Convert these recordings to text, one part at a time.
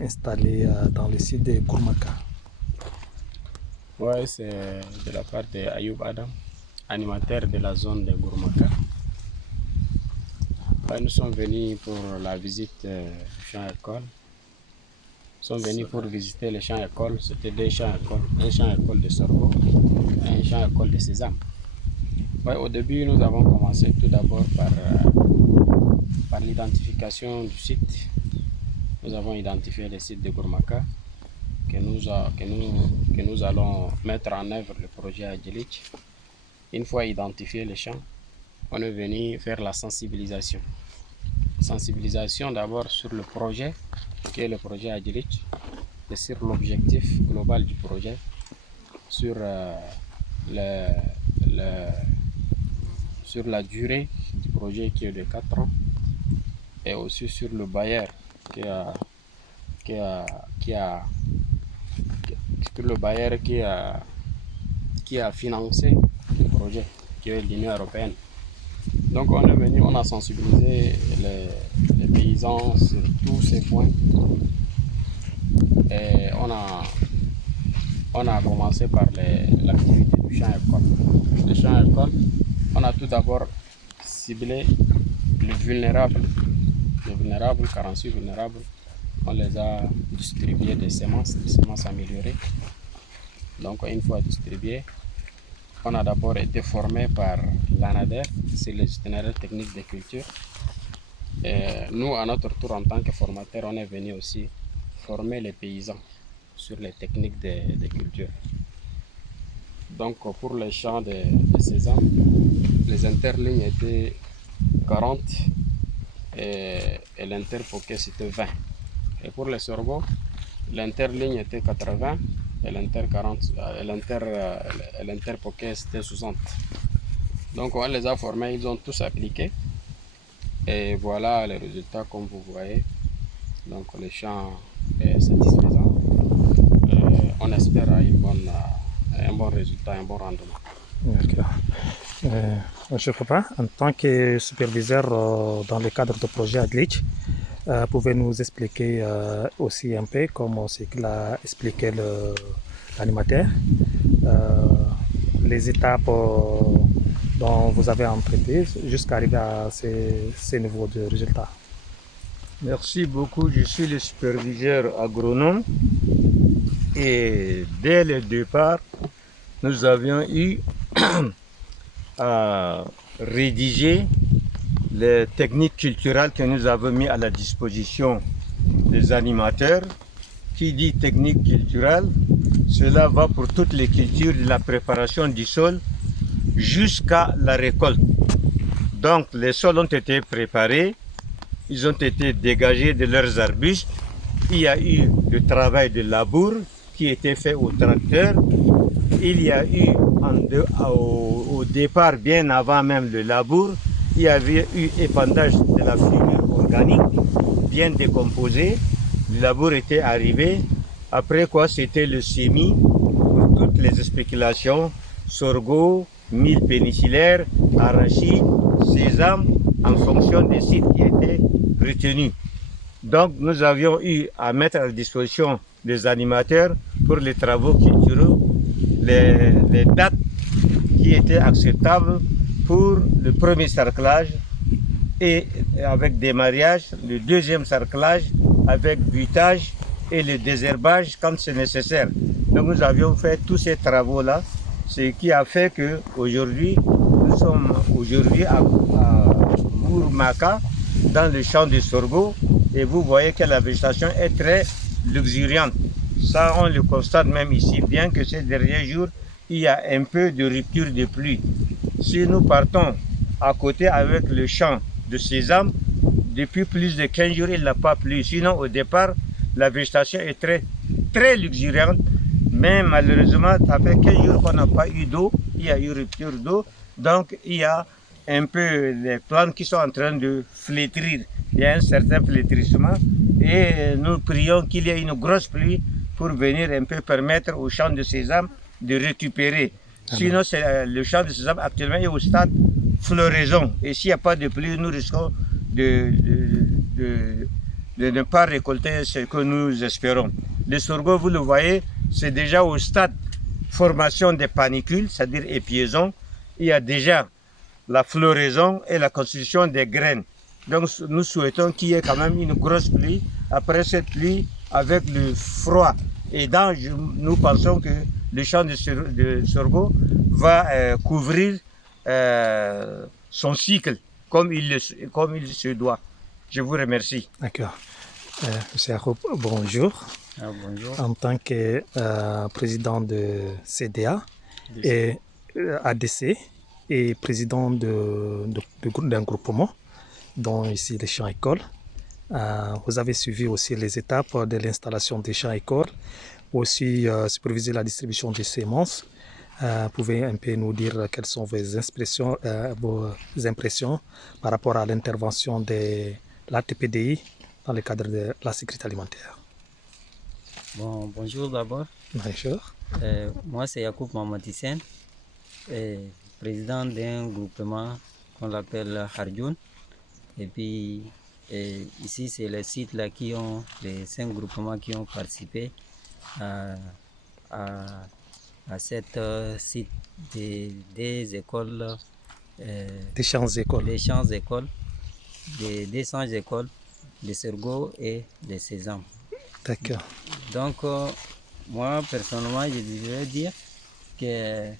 Installé dans le site de Gourmaka. Ouais, c'est de la part de Ayoub Adam, animateur de la zone de Gourmaka. Ouais, nous sommes venus pour la visite du champ-école. Nous sommes venus pour visiter les champs-écoles. C'était deux champs-écoles, un champ-école de sorgho et un champ-école de sésame. Ouais, au début, nous avons commencé tout d'abord par l'identification du site. Nous avons identifié le site de Gourmaka que nous allons mettre en œuvre le projet Adjilic. Une fois identifié les champs, on est venu faire la sensibilisation. Sensibilisation d'abord sur le projet, qui est le projet Adjilic, et sur l'objectif global du projet, sur sur la durée du projet qui est de 4 ans, et aussi sur le bailleur qui a financé le projet, qui est l'Union européenne. Donc on est venu, on a sensibilisé les paysans sur tous ces points. Et on a commencé par l'activité du champ-école. Le champ-école, on a tout d'abord ciblé les vulnérables, 46 vulnérables. On les a distribués des semences améliorées. Donc une fois distribuées, on a d'abord été formé par l'ANADER, c'est les itinéraires techniques de culture. Et nous, à notre tour, en tant que formateurs, on est venu aussi former les paysans sur les techniques de culture. Donc pour les champs de sésame, les interlignes étaient 40 et l'interpoquet c'était 20. Et pour les sorgho, l'interligne était 80 et l'interpoquet c'était 60. Donc on les a formés, ils ont tous appliqué. Et voilà les résultats comme vous voyez. Donc le champ est satisfaisant. On espère un bon résultat, un bon rendement. Monsieur Fopin, en tant que superviseur dans le cadre du projet Adjilic, pouvez nous expliquer aussi un peu comment c'est qu'il a expliqué l'animateur, les étapes dont vous avez entreprises jusqu'à arriver à ces niveaux de résultats. Merci beaucoup, je suis le superviseur agronome et dès le départ, nous avions eu à rédiger les techniques culturelles que nous avons mis à la disposition des animateurs. Qui dit technique culturelle, cela va pour toutes les cultures de la préparation du sol jusqu'à la récolte. Donc les sols ont été préparés, ils ont été dégagés de leurs arbustes, il y a eu le travail de labour qui était fait au tracteur, il y a eu au départ, bien avant même le labour, il y avait eu épandage de la fumée organique bien décomposée. Le labour était arrivé, après quoi c'était le semis pour toutes les spéculations, sorgho, mil péninsulaire, arachide, sésame, en fonction des sites qui étaient retenus. Donc nous avions eu à mettre à la disposition des animateurs pour les travaux culturels les dates qui étaient acceptables pour le premier cerclage et avec démarrage, le deuxième cerclage avec butage et le désherbage quand c'est nécessaire. Donc nous avions fait tous ces travaux-là, ce qui a fait qu'aujourd'hui, nous sommes aujourd'hui à Gourmaka, dans le champ de sorgho, et vous voyez que la végétation est très luxuriante. Ça, on le constate même ici, bien que ces derniers jours, il y a un peu de rupture de pluie. Si nous partons à côté avec le champ de sésame, depuis plus de 15 jours, il n'a pas plu. Sinon, au départ, la végétation est très luxuriante, mais malheureusement, ça fait 15 jours qu'on n'a pas eu d'eau, il y a eu rupture d'eau, donc il y a un peu les plantes qui sont en train de flétrir. Il y a un certain flétrissement et nous prions qu'il y ait une grosse pluie pour venir un peu permettre au champ de sésame de récupérer. Sinon, le champ de sésame actuellement est au stade floraison. Et s'il n'y a pas de pluie, nous risquons de de ne pas récolter ce que nous espérons. Le sorgho, vous le voyez, c'est déjà au stade formation des panicules, c'est-à-dire épiaison. Il y a déjà la floraison et la constitution des graines. Donc nous souhaitons qu'il y ait quand même une grosse pluie. Après cette pluie, avec le froid aidant, nous pensons que le champ de sorgho va couvrir son cycle comme il se doit. Je vous remercie. D'accord. Monsieur Aroup, bonjour. Bonjour. En tant que président de CDA et ADC et président d'un groupement, dont ici les champs écoles, vous avez suivi aussi les étapes de l'installation des champs écoles, aussi supervisé la distribution des semences. Pouvez un peu nous dire quelles sont vos impressions par rapport à l'intervention de l'ATPDI dans le cadre de la sécurité alimentaire? Bon, bonjour d'abord. Bonjour. Moi, c'est Yacoub Mamadisen, président d'un groupement qu'on appelle Harjoun. Et puis, ici, c'est les sites là les 5 groupements qui ont participé à cette site des écoles. Des champs écoles. Des champs écoles, des 200 écoles, de sorgho et de sésame. D'accord. Donc, moi, personnellement, je devrais dire que,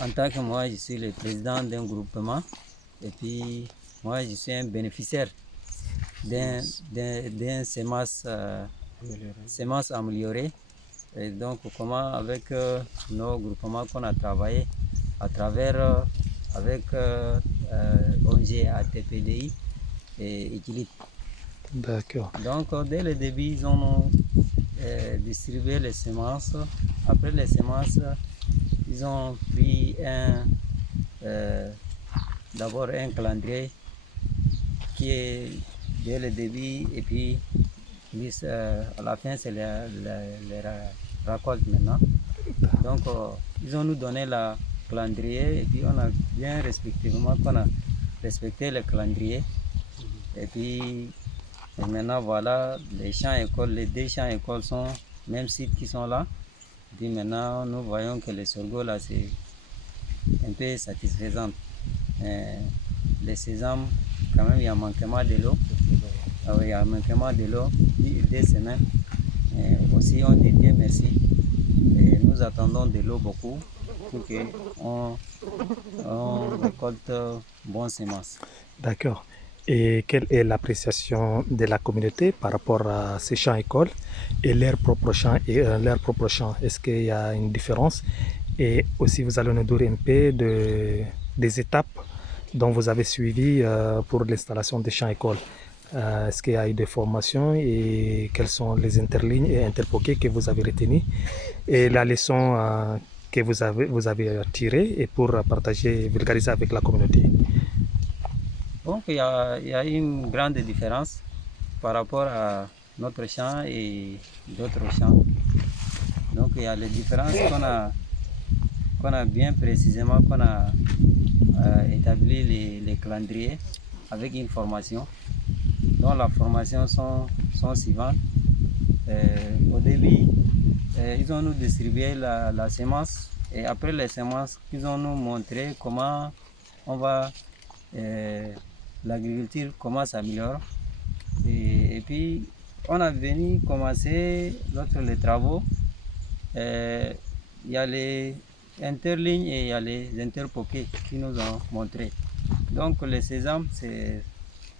en tant que moi, je suis le président d'un groupement et puis moi, je suis un bénéficiaire d'un semence améliorée. Et donc, comment avec nos groupements qu'on a travaillé à travers avec ONG ATPDI et Equilibre. D'accord. Donc, dès le début, ils ont distribué les semences. Après les semences, ils ont pris d'abord un calendrier qui est dès le début et puis à la fin, c'est la récolte maintenant. Donc, ils ont nous donné le calendrier et puis on a bien respectivement qu'on a respecté le calendrier. Et puis, et maintenant, voilà, les champs écoles, les 2 champs écoles sont même sites qui sont là. Et puis maintenant, nous voyons que le sorgho là, c'est un peu satisfaisant. Les sésames, quand même, il y a un manquement de l'eau. Ah oui, il y a un manquement de l'eau, 2 semaines. Aussi, on dit Dieu merci. Et nous attendons de l'eau beaucoup pour qu'on récolte bonnes semences. D'accord. Et quelle est l'appréciation de la communauté par rapport à ces champs écoles et leurs propres champs Est-ce qu'il y a une différence? Et aussi, vous allez nous dire un peu des étapes dont vous avez suivi pour l'installation des champs écoles. Est-ce qu'il y a eu des formations et quelles sont les interlignes et interpoquets que vous avez retenues et la leçon que vous avez tirée et pour partager, vulgariser avec la communauté? Donc, il y a une grande différence par rapport à notre champ et d'autres champs. Donc, il y a les différences qu'on a bien précisément, qu'on a établi les calendriers avec une formation. Donc, la formation sont suivantes. Au début, ils ont nous distribué la semence et après les semences, ils ont nous montré comment on va l'agriculture, comment s'améliore. Et puis, on a venu commencer les travaux. Il y a les interlignes et il y a les interpoquets qui nous ont montré. Donc, le sésame, c'est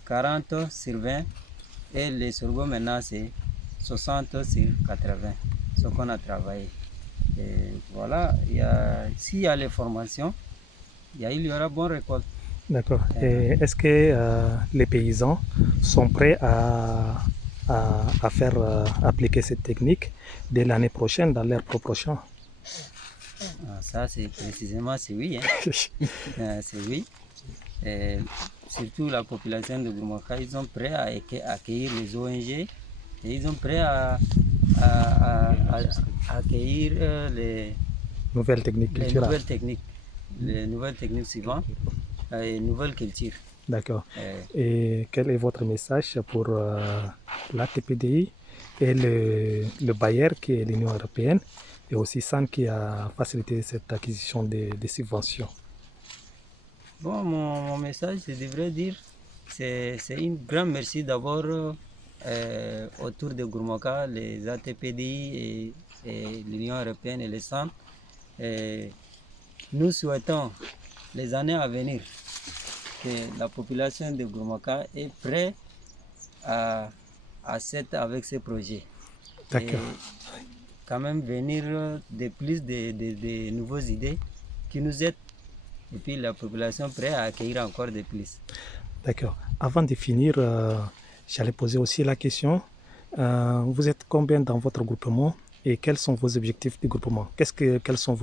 40 sur 20 et les sorgho maintenant, c'est 60 sur 80, ce qu'on a travaillé. Et voilà, s'il y a les formations, il y aura bonne récolte. D'accord. Et est-ce que les paysans sont prêts à faire appliquer cette technique dès l'année prochaine dans leur propre champ? Ça, c'est précisément, c'est oui. Hein. C'est oui. Et surtout la population de Gourmaka, ils sont prêts à accueillir les ONG et ils sont prêts à accueillir les nouvelles techniques culturelles. Les nouvelles techniques suivantes et nouvelles cultures. D'accord. Euh, Et quel est votre message pour l'ATPDI et le Bayer qui est l'Union européenne et aussi SAN qui a facilité cette acquisition des subventions? bon, mon message, je devrais dire, c'est une grande merci d'abord autour de Gourmaka, les ATPDI et l'Union européenne et les SAM. Nous souhaitons les années à venir que la population de Gourmaka est prête avec ces projets. D'accord. Et quand même venir de plus de nouvelles idées qui nous aident et puis la population prête à accueillir encore de plus. D'accord. Avant de finir, j'allais poser aussi la question. Vous êtes combien dans votre groupement et quels sont vos objectifs du groupement? Quels sont vos